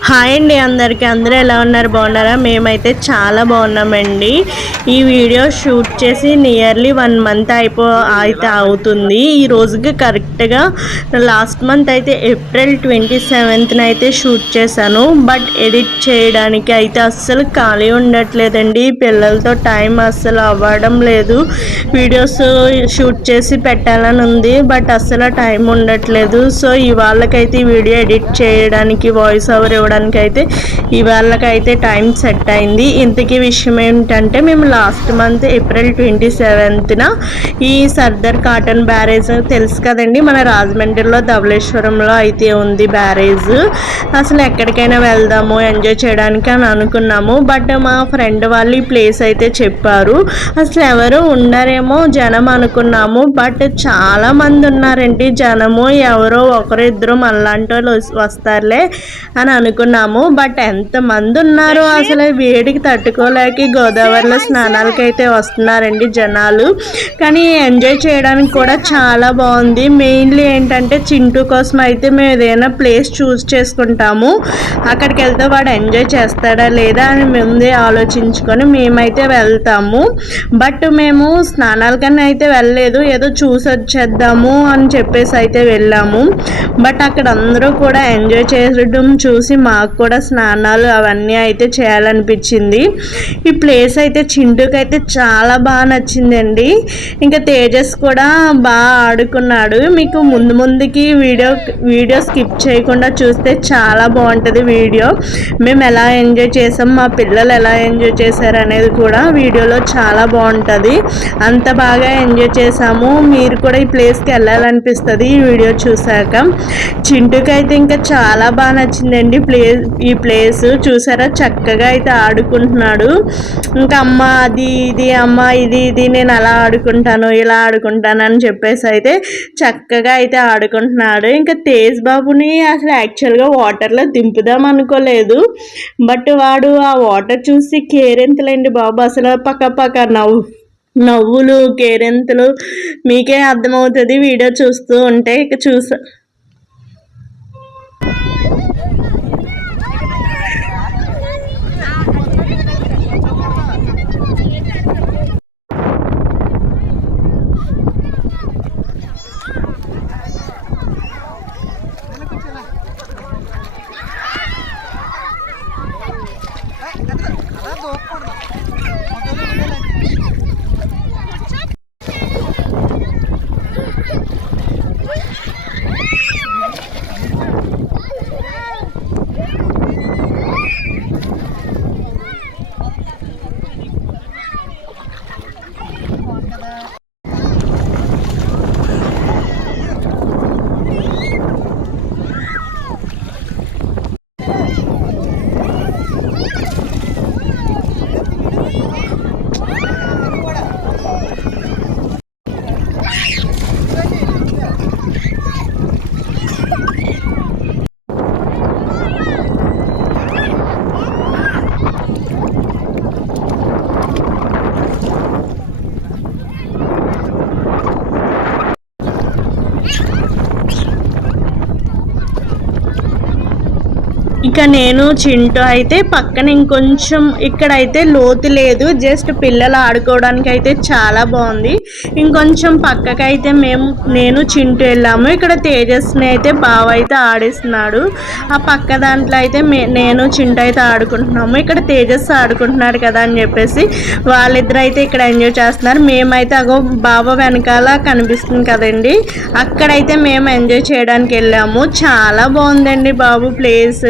Hi అండి అందరికీ. అందరూ ఎలా ఉన్నారు? బాగున్నారా? మేమైతే చాలా బాగున్నామండి. ఈ వీడియో షూట్ చేసి నియర్లీ 1 మంత్ అయితే అవుతుంది. ఈ రోజుకి కరెక్ట్గా లాస్ట్ మంత్ అయితే ఏప్రిల్ 27న అయితే షూట్ చేశాను. బట్ ఎడిట్ చేయడానికి అయితే అస్సలు ఖాళీ ఉండట్లేదండి. పిల్లలతో టైం అస్సలు అవ్వడం లేదు. వీడియోస్ షూట్ చేసి పెట్టాలని ఉంది, బట్ అస్సలు టైం ఉండట్లేదు. సో ఇవాళకైతే ఈ వీడియో ఎడిట్ చేయడానికి, వాయిస్ ఓవర్ ఇవ్వడానికి అయితే ఇవాళకైతే టైం సెట్ అయింది. ఇంతకీ విషయం ఏంటంటే, మేము లాస్ట్ మంత్ ఏప్రిల్ 27న ఈ సర్దార్ కాటన్ బ్యారేజ్ తెలుసు కదండి, మన రాజమండ్రిలో ధవళేశ్వరంలో అయితే ఉంది బ్యారేజ్. అసలు ఎక్కడికైనా వెళ్దాము ఎంజాయ్ చేయడానికి అని అనుకున్నాము. బట్ మా ఫ్రెండ్ వాళ్ళు ఈ ప్లేస్ అయితే చెప్పారు. అసలు ఎవరు ఉన్నారేమో జనం అనుకున్నాము, బట్ చాలా మంది ఉన్నారండి జనము. ఎవరో ఒకరు ఇద్దరు మనలాంటి వాళ్ళు వస్తారులే అని అనుకున్నాము. బట్ ఎంతమంది ఉన్నారు అసలు, వేడికి తట్టుకోలేక గోదావరిలో స్నానాలకి అయితే వస్తున్నారండి జనాలు. కానీ ఎంజాయ్ చేయడానికి కూడా చాలా బాగుంది. మెయిన్లీ ఏంటంటే చింటూ కోసం అయితే మేము ఏదైనా ప్లేస్ చూస్ చేసుకుంటాము. అక్కడికి వెళ్తే వాడు ఎంజాయ్ చేస్తాడా లేదా అని ముందే ఆలోచించుకొని మేమైతే వెళ్తాము. బట్ మేము స్నానాలకన్నా అయితే వెళ్ళలేదు, ఏదో చూసి వచ్చేద్దాము అని చెప్పేసి అయితే వెళ్ళాము. బట్ అక్కడ అందరూ కూడా ఎంజాయ్ చేయడం చూసి మాకు కూడా స్నానాలు అవన్నీ అయితే చేయాలనిపించింది. ఈ ప్లేస్ అయితే చింటూకి అయితే చాలా బాగా నచ్చిందండి. ఇంకా తేజస్ కూడా బాగా ఆడుకున్నాడు. మీకు ముందుకి వీడియో స్కిప్ చేయకుండా చూస్తే చాలా బాగుంటుంది వీడియో. మేము ఎలా ఎంజాయ్ చేసాం, మా పిల్లలు ఎలా ఎంజాయ్ చేశారు అనేది కూడా వీడియోలో చాలా బాగుంటుంది. అంత బాగా ఎంజాయ్ చేసాము. మీరు కూడా ఈ ప్లేస్కి వెళ్ళాలనిపిస్తుంది ఈ వీడియో చూసాక. చింటూకి అయితే ఇంకా చాలా బాగా నచ్చిందండి ఈ ప్లేస్. చూసారా, చక్కగా అయితే ఆడుకుంటున్నాడు. ఇంకా అమ్మ అది ఇది, అమ్మ ఇది నేను అలా ఆడుకుంటాను ఇలా ఆడుకుంటాను అని చెప్పేసి అయితే చక్కగా అయితే ఆడుకుంటున్నాడు. ఇంకా తేజ్ బాబుని అసలు యాక్చువల్గా వాటర్లో దింపుదాం అనుకోలేదు. బట్ వాడు ఆ వాటర్ చూసి కేరింతలేండి బాబు, అసలు పక్క నవ్వులు కేరింతలు మీకే అర్థమవుతుంది వీడియో చూస్తూ ఉంటే. ఇక ఇక నేను చింటూ అయితే పక్కన ఇంకొంచెం ఇక్కడైతే లోతు లేదు, జస్ట్ పిల్లలు ఆడుకోవడానికి అయితే చాలా బాగుంది. ఇంకొంచెం పక్కకైతే నేను చింటూ వెళ్ళాము. ఇక్కడ తేజస్ని అయితే బావ అయితే ఆడిస్తున్నాడు. ఆ పక్క దాంట్లో అయితే నేను చింటూ అయితే ఆడుకుంటున్నాము. ఇక్కడ తేజస్ ఆడుకుంటున్నాడు కదా అని చెప్పేసి వాళ్ళిద్దరు అయితే ఇక్కడ ఎంజాయ్ చేస్తున్నారు. మేమైతే అగో బావ వెనకాల కనిపిస్తుంది కదండి, అక్కడైతే మేము ఎంజాయ్ చేయడానికి వెళ్ళాము. చాలా బాగుందండి బాబు ప్లేస్.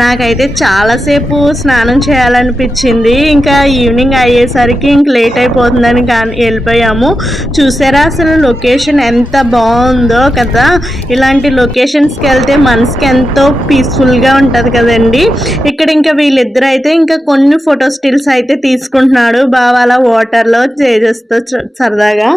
నాకైతే చాలాసేపు స్నానం చేయాలనిపించింది. ఇంకా ఈవినింగ్ అయ్యేసరికి ఇంక లేట్ అయిపోతుందని వెళ్ళిపోయాము. చూసారా అసలు లొకేషన్ ఎంత బాగుందో కదా. ఇలాంటి లొకేషన్స్కి వెళ్తే మనసుకి ఎంతో పీస్ఫుల్గా ఉంటుంది కదండి. ఇక్కడ ఇంకా వీళ్ళిద్దరు అయితే ఇంకా కొన్ని ఫోటో స్టిల్స్ అయితే తీసుకుంటున్నాడు బాగా అలా వాటర్లో చేస్తూ సరదాగా.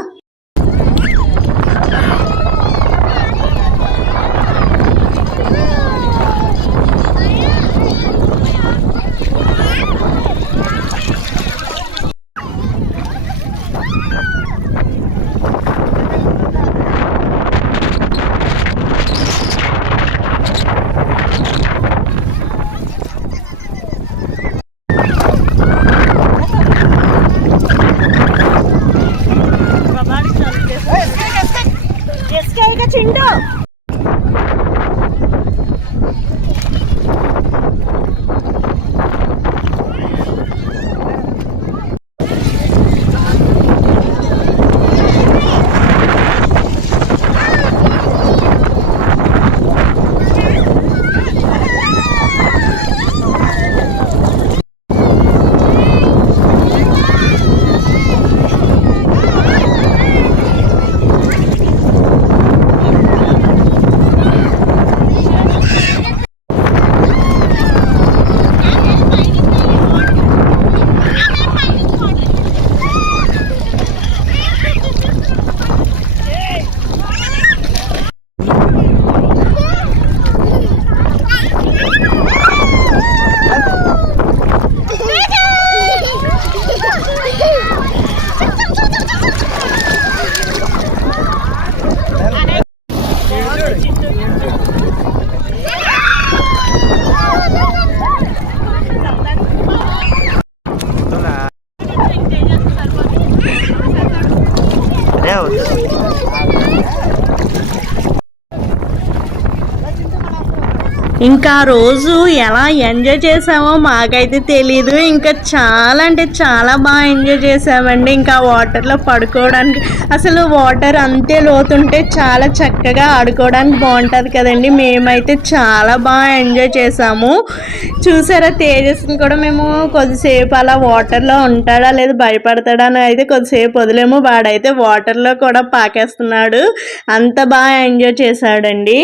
ఇంకా ఆ రోజు ఎలా ఎంజాయ్ చేసామో మాకైతే తెలీదు. ఇంకా చాలా అంటే చాలా బాగా ఎంజాయ్ చేసామండి. ఇంకా వాటర్లో పడుకోవడానికి అసలు వాటర్ అంతే లోతుంటే చాలా చక్కగా ఆడుకోవడానికి బాగుంటుంది కదండి. మేమైతే చాలా బాగా ఎంజాయ్ చేసాము. చూసారా తేజస్ని కూడా మేము కొద్దిసేపు అలా వాటర్లో ఉంటాడా లేదా భయపడతాడా అని అయితే కొద్దిసేపు వదిలేము. వాడైతే వాటర్లో కూడా పాకేస్తున్నాడు. అంత బాగా ఎంజాయ్ చేశాడండి.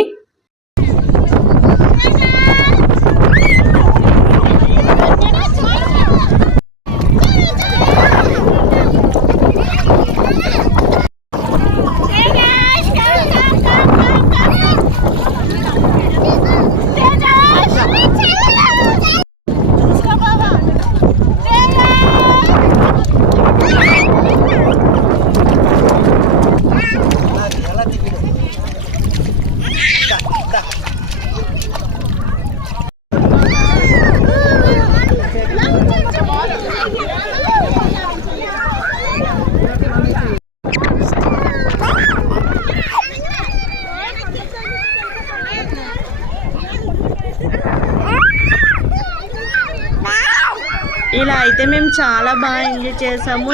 ఇలా అయితే మేము చాలా బాగా ఎంజాయ్ చేసాము.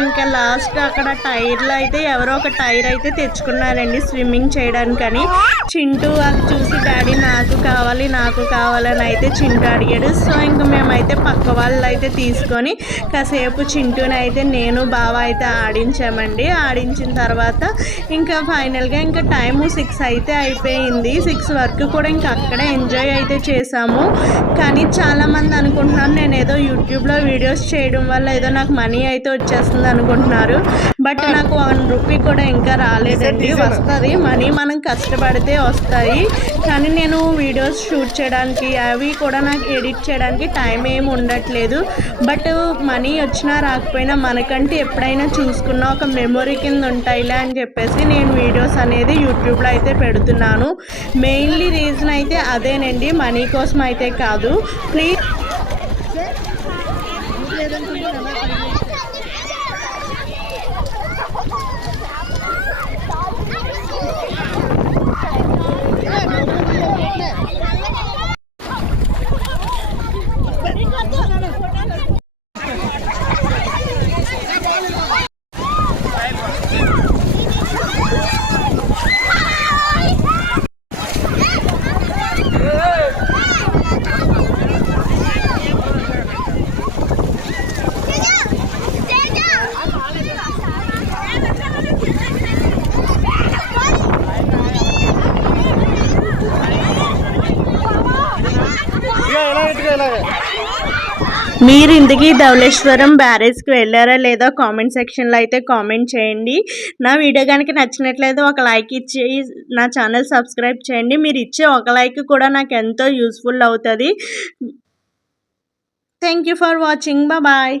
ఇంకా లాస్ట్ అక్కడ టైర్లో అయితే ఎవరో ఒక టైర్ అయితే తెచ్చుకున్నారండి స్విమ్మింగ్ చేయడానికని. చింటూ అది చూసి డాడీ నాకు కావాలని అయితే చింటూ అడిగాడు. సో ఇంకా మేమైతే పక్క వాళ్ళు అయితే తీసుకొని కాసేపు చింటూని అయితే నేను బావ అయితే ఆడించామండి. ఆడించిన తర్వాత ఇంకా ఫైనల్గా ఇంకా టైము 6 అయితే అయిపోయింది. 6 వరకు కూడా ఇంకా అక్కడే ఎంజాయ్ అయితే చేసాము. కానీ చాలామంది అనుకుంటున్నారు నేను ఏదో యూట్యూబ్లో వీడియోస్ చేయడం వల్ల ఏదో నాకు మనీ అయితే వచ్చేస్తుంది అనుకుంటున్నారు. బట్ నాకు 1 రూపీ కూడా ఇంకా రాలేదండి. వస్తుంది మనీ, మనం కష్టపడితే వస్తాయి. కానీ నేను వీడియోస్ షూట్ చేయడానికి అవి కూడా నాకు ఎడిట్ చేయడానికి టైం ఏమి ఉండట్లేదు. బట్ మనీ వచ్చినా రాకపోయినా మనకంటే ఎప్పుడైనా చూసుకున్న ఒక మెమొరీ కింద ఉంటాయిలే అని చెప్పేసి నేను వీడియోస్ అనేది యూట్యూబ్లో అయితే పెడుతున్నాను. మెయిన్లీ రీజన్ అయితే అదేనండి, మనీ కోసం అయితే కాదు. ప్లీజ్ మీరు ఇంతకీ ధవళేశ్వరం బ్యారేజ్కి వెళ్ళారా లేదా కామెంట్ సెక్షన్లో అయితే కామెంట్ చేయండి. నా వీడియో కనుక నచ్చినట్లయితే ఒక లైక్ ఇచ్చి నా ఛానల్ సబ్స్క్రైబ్ చేయండి. మీరు ఇచ్చే ఒక లైక్ కూడా నాకు ఎంతో యూస్ఫుల్ అవుతుంది. Thank you for watching. Bye.